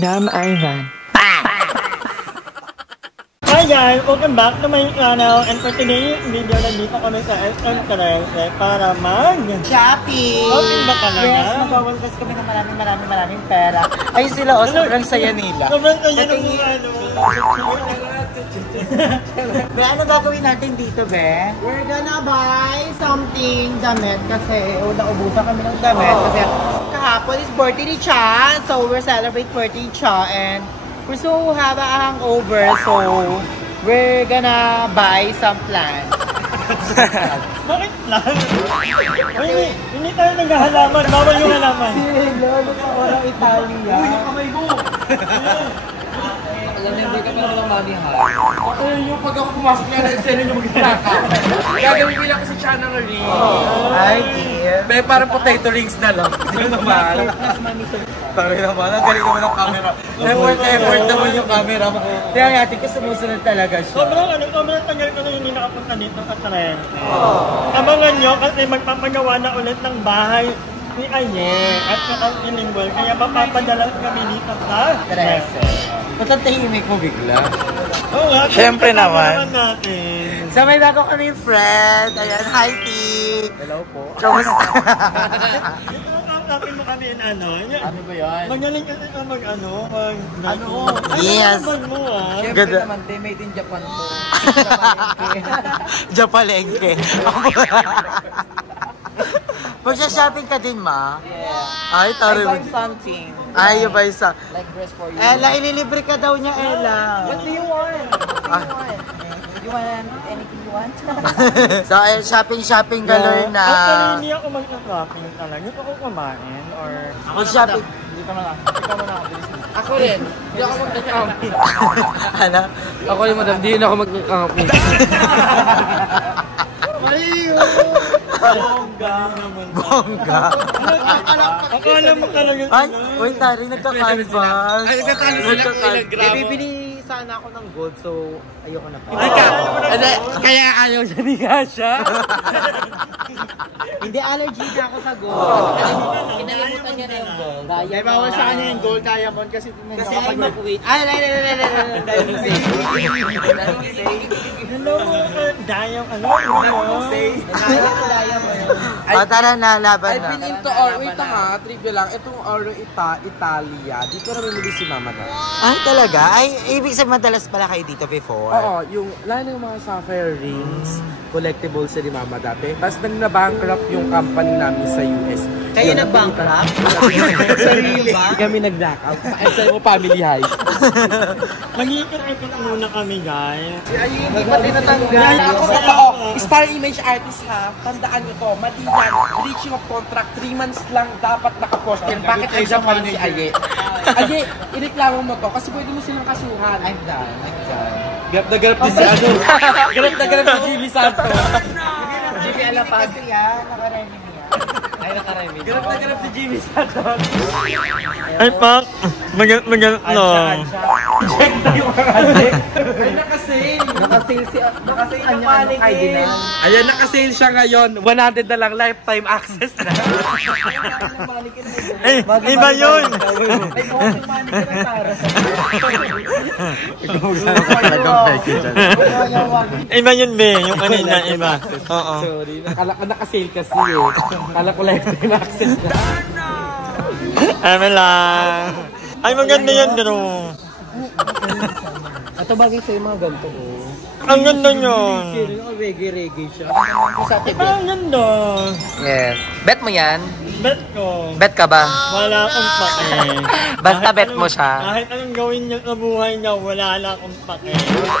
Madam Ivan. Hi guys! Welcome back to my channel, and for today's video, nandito kami sa SM Carense para shopping! Shopping ba talaga? Yes, magwawaldas kami ng maraming pera. Ayun sila, sobrang saya nila. Sobrang saya ng mga Be, ano gagawin natin dito, Be? We're gonna buy something, damit, kasi naubusan kami ng damit. Kasi kahapon is birthday ni Cha, so we're celebrate birthday ni Cha, and we're so have a hangover, so we're gonna buy some plants. Bakit plan? Hindi tayo naghahalaman. Bawal yung halaman. Lolo sa orang Italia. Uy, yung kamay mo! Alam niyo, hindi kami naman mami ha. Yung pag ako pumasok niya na eksena yung mag-itraka. Gagawin ko lang sa channel ring. Ay, dear. Pero parang potato rings na lang. Hindi naman. Parang naman, ang galing naman ang camera. Effort naman yung camera. Kaya natin ko sumusunod talaga siya. Sobrang tagal ko na hindi nakapunta dito sa Carense. Abangan nyo kasi magpapagawa na ulit ng bahay ni Aye at ang Ilinggol. Kaya mapapadala kami dito sa Carense. Ba't ang tahimik mo bigla? Oo nga. Siyempre naman. Natin. So may bago kami friend. Ayan, hi T. Hello po. Kamusta? Sabi mo kami ano Ano ba yan? magaling kasi ka mag-ano, Yes. Ano mo Siyempre naman, made in Japan po. Japalengke. Magsha-shopping ka din, ma? Yeah. Ay, taro. I buy something. Ay, you buy sa... Like dress for you. Ella, ililibre ka daw niya, Ella. What do you want? What do you want? You want anything you want? So, ayun, shopping galore na. Actually, hindi ako mag-shopping talaga. Gusto ko kumain or... Ako shopping. Dito mo na. Ikaw mo na ako. Ako rin. Hindi ako mag-camping. Ano? Ako rin, madam. Hindi ako mag-camping. Bongga naman. Bongga. Akala mo talaga. Ay, uy, tari, nagka-canvas. Ay, nagtatalo sila kung ilang gramo. Bibili sana ako ng gold, so ayoko na pa. Kaya ayaw siya ni Gasha. Hindi, allergy na ako sa gold. Kinalimutan niya na yung gold. May bawal sa kanya yung gold diamond kasi Ay, mag-wait. Ay, hello, diamond, ano? O, tara na, laban I've na. been into Oro, wait ha, trivia lang. Itong Oro Italia, dito na namimili si Mama na. Ay, talaga? Ay, ibig sabihin madalas pala kayo dito before? Oo, lalo yung mga sapphire rings, collectibles ni Mama dati. Tapos nang na-bankrupt yung company namin sa US. Kayo nag-bankrupt? Sarili. Kami nag-knockout. Sa mo family high. Mag-iikot-ikot muna kami, guys. Hindi pa tinatanggal. Ako totoo, star image artist ha, tandaan nyo to, mali yan, reaching of contract, 3 months lang dapat nakapost yan. Bakit ay Japan si Aye? Aye, ireklamo mo to kasi pwede mo silang kasuhan. I'm done. Garap na garap din si ano. Garap na garap si Jimmy Santos. Jimmy Alapag. Nakaremi niya. Ay, nakaremi. Garap na garap si Jimmy Santos. Ay, Pak! Magat no. Check na yung karate. Ay, nakasale. Nakasale na panig eh. Ayan, nakasale siya ngayon. 100 na lang, lifetime access na. Eh, iba yun! Ay, bukong manig ka na para. Iba yun, be. Yung kanina, iba. Oo. Sorry, nakasale kasi eh. Kala ko lifetime access na. Ano lang. Ay, maganda yan, bro. Ito bagay sa'yo mga ganito oh. Ang ganda yun. Reggae siya. Ang ganda. Yes. Bet mo yan? Bet ko. Bet ka ba? Wala akong pake. Basta bet mo siya. Kahit anong gawin niya sa buhay niya, wala akong pake.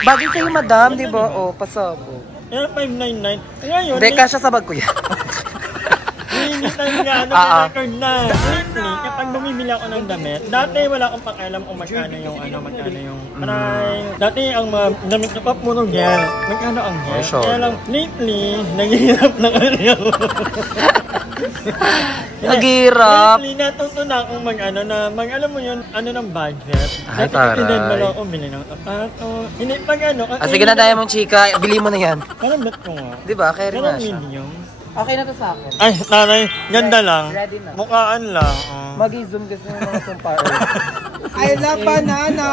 Bagay sa'yo, madam, di ba? O, pasabo. Pero 599. Ngayon, Hindi, kasya sa bag ko yan. hindi tayo nga, record na. Lately, kapag bumibili ako ng damit, dati wala akong pakialam kung magkano yung price. Dati ang mga damit na puro gel. Magkano ang gel? Sure. Kaya lang, lately, naghihirap na kami ako. Naghihirap? Lately, natuto na akong alam mo yun, ng budget. Ay, Dati kasi din taray. wala akong bili ng sapato. Hindi, pag Sige na, Diamond Chika, bili mo na yan. Parang bet ko nga. Di ba? Carry na Parang siya. medium. Okay na to sa akin. Ay, nanay, ganda lang. Ready na. Mukhaan lang. Mag-i-zoom kasi yung mga sumpar. I love banana!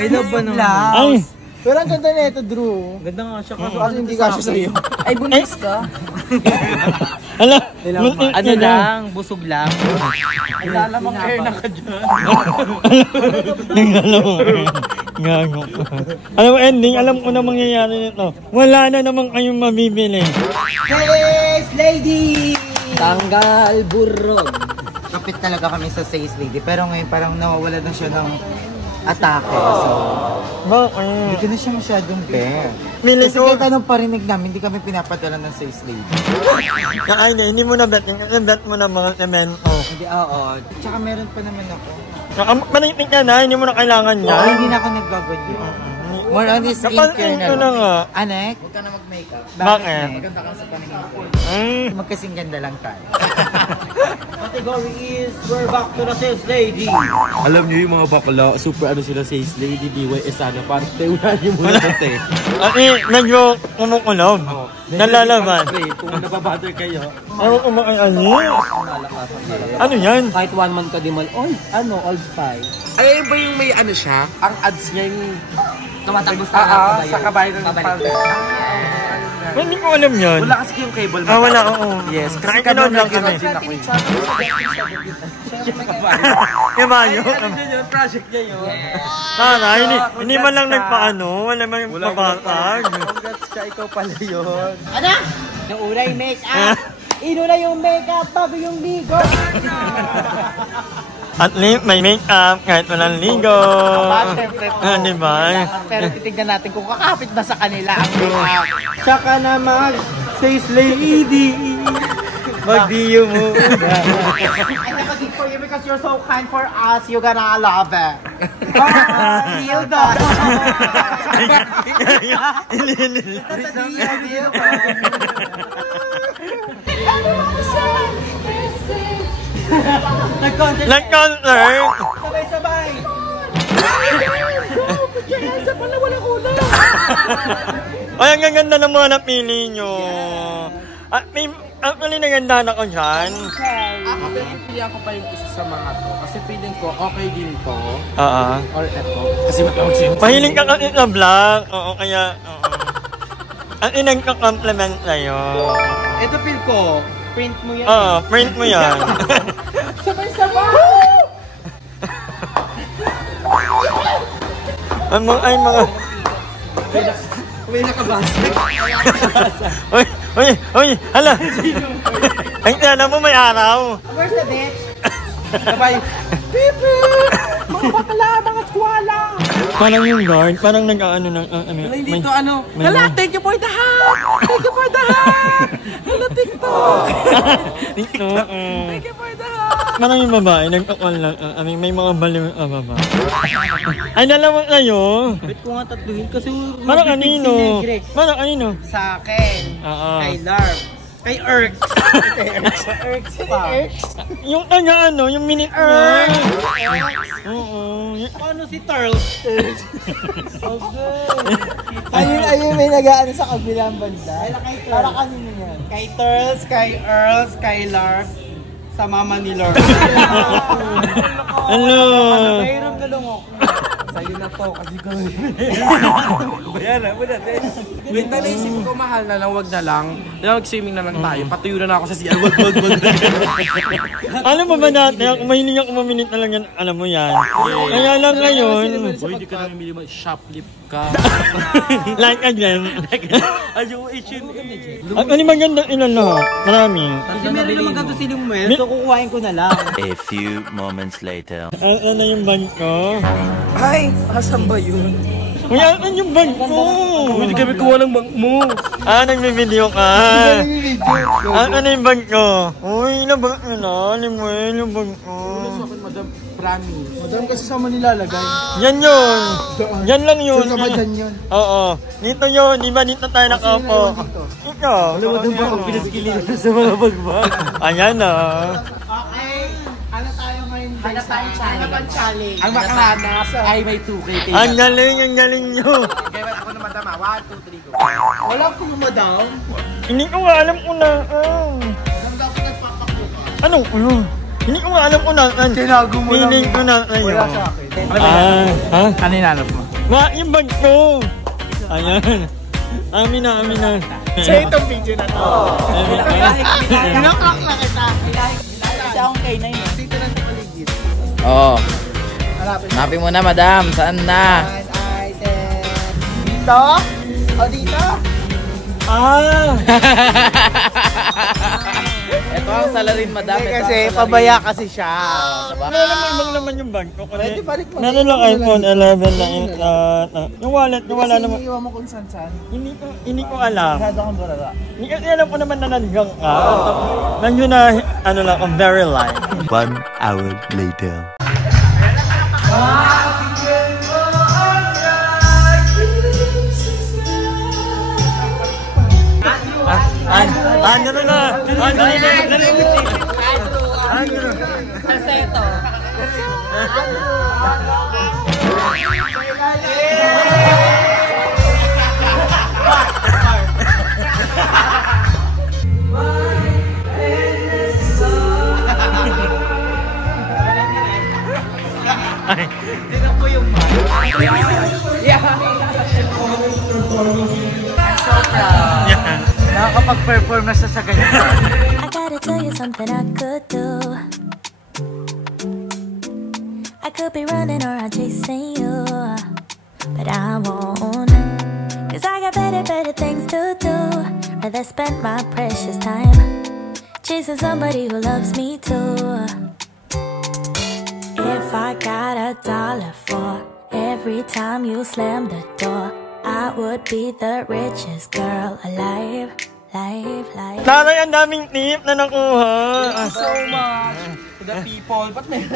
I love banana. Ay, Pero ang ganda na ito, Drew. Ganda nga siya. Kaso hindi kasya sa'yo. Ay, buntis ka? hala, Ano lang, busog lang. Lalamang air na ka dyan. Naglalawang gago ka. Alam mo, ending, alam ko na mangyayari nito. Wala na namang kayong mabibili. Yes, lady! Tanggal burog. Kapit talaga kami sa Says Lady. Pero ngayon parang nawawala na siya ng atake. So, hindi ko na siya masyadong bear. Kasi kahit anong parinig namin, hindi kami pinapadala ng Says Lady. Kakain hindi mo na bet. Bet mo na mga semento. Hindi, oo. Tsaka meron pa naman ako. Manitig ka na, hindi mo na kailangan Oo, yan. hindi na ako nagbagodyo. More on the skincare Napansin ko na nga. Anek? Huwag ka na mag-makeup. Bakit? Maganda ka sa paningin ko. Magkasing ganda lang tayo. Category is, we're back to the Says Lady. Alam niyo yung mga bakla, super ano sila Says Lady, DYS sana. Parang wala niyo muna sa te. At medyo kumukulog. Nalalaman. Kung nababatter kayo. Ewan ko mga ano yan? Kahit 1 month ka di man, Old Spice. Ay, ba yung may ano siya? Ang ads niya yung... Tumatakbo sa sa kabayo ng powder. Hindi ko alam yan. Wala kasi yung cable. Wala, oo. Yes, kasi Nakikinood lang kami. Yung mayo. Yun, project niya yun. Tara, hindi man lang nagpaano. Wala man yung pabatag. Congrats ka, ikaw pala yun. Ano? Nauna yung make-up. Inuna yung make-up bago yung ligo. At least may make-up kahit walang ligo. Diba? Pero titignan natin kung kakapit ba sa kanila ang make-up. Tsaka na mag-Says Lady. Mag-diyo mo. I'm maging for you because you're so kind for us. You're gonna love it. Deal done. Deal Nag-concert! Sabay-sabay! Ay, ang gaganda ng mga napili nyo. At may, actually, naganda na ko dyan. Ako, pipilihan ko pa yung isa sa mga to. Kasi feeling ko, okay din to. Or eto. Kasi matawag siya. Mahiling ka kasi sa vlog. Oo, kaya, At nagka-compliment sa'yo. Ito feel ko, print mo yan. Print mo yan. Sabay-sabay! Ay, mga... May nakabasag. Uy, hala. Ang tiyana mo may araw. Where's the bitch? Sabay. Pipi! Mga bakla, mga skwala! Parang yung guard, parang nag-ano ng... Hindi to ano. Hala, thank you for the hat! Thank you for the hat! Hala, TikTok! Thank you for the hat! Parang yung babae, nagkakal lang. May mga baliw babae. Ay, dalawa kayo. Bet ko nga tatluhin kasi... Parang kanino? Parang kanino? Sa akin. Kay Larv. Kay Erx. Erx pa. Yung ano, yung minute niya. Oo. Ano si Turls? Ayun may nag-aano sa kabilang banda. Para kanino yan? Kay Turls, kay Earls, kay Larv. Sa mama ni Larv. Hello. Mayroon na lungok. Sa'yo na to, kasi gawin. Bayaran mo natin. Wait, naisip ko, mahal na lang, wag na lang. Mag-swimming na lang tayo. Patuyo na ako sa CR. Wag. Alam mo ba natin, kung mahiling ako maminit na lang yan, alam mo yan. Kaya lang ngayon. Boy, hindi ka na mamili mo. Shoplift ka. Like again. Ayaw, H&M. At ano magandang ilan lahat? Marami. Kasi meron naman ganito siling mo so kukuhain ko na lang. A few moments later. Ano yung bag ko? Ay, asan ba yun? Kuya, ano yung bag ko? Hindi kami kuha ng bang mo. Nagme-video ka. Ano yung bag ko? Uy, nabag mo na. Limuel, yung bag ko. Madam, promise. Madam kasi sa nilalagay. Yan yun. Yan lang yun. Saan ka ba dyan yun? Oo. Dito yun. Di ba dito tayo nakaupo? Ikaw. Alam mo doon ba kung pinaskilin sa mga bag-bag? Ayan na. Okay. Ano tayo ngayon? Hanap tayong challenge. Ang makahanap ay may 2K. Ang galing nyo. Kaya ako ako na madam. 1, 2, 3, go. Walang kung madam. Hindi ko nga alam kung na... Alam daw ko nagpapakuka. Anong ulo? Hindi ko nga alam kung na... Tinago mo lang. Feeling ko na kayo. Wala sa akin. Ha? Ano hinanap mo? Yung bag ko! Ayan. Amin na. So itong video na to. Ginakak na kita. Kasi akong K9 eh. Dito lang sa paligid. Oo. Hanapin. Hanapin mo na, madam. Saan na? Item. Dito? O dito? Ito ang salarin, madam. Hindi Ito ang kasi salarin. pabaya kasi siya. Meron naman yung bag ko. Pwede balik mo. Meron lang iPhone 11 na yung wallet, wala Kasi naman. iniiwan mo kung saan. Hindi ko alam. Masyado kang barara. Hindi kasi alam ko naman na nandiyan ka. Nandiyo na, ano lang, I'm very light. 1 hour later. Ano na? Nakakapag-perform na siya sa ganyan. I gotta tell you something I could do. I could be running or I'm chasing you, but I won't. Cause I got better things to do. Rather spend my precious time chasing somebody who loves me too. If I got $1 for every time you slam the door, I would be the richest girl alive. Taray, ang daming tip na nakuha. So much to the people. Ba't may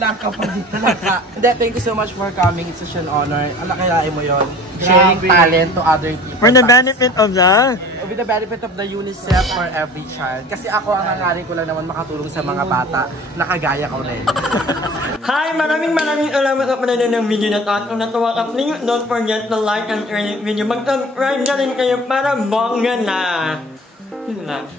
laka pa dito laka? Hindi, thank you so much for coming. It's such an honor. Ano kailangan mo yun? Sharing talent to other people. For the benefit of the... With the benefit of the UNICEF for every child. Kasi ako, ang hangarin ko lang naman makatulong sa mga bata na kagaya ko rin. Hi! Maraming salamat sa panonood ng video na ito. At kung natuwa ka, please don't forget to like and share this video. Mag-subscribe na rin kayo para bongga na. Yun lang.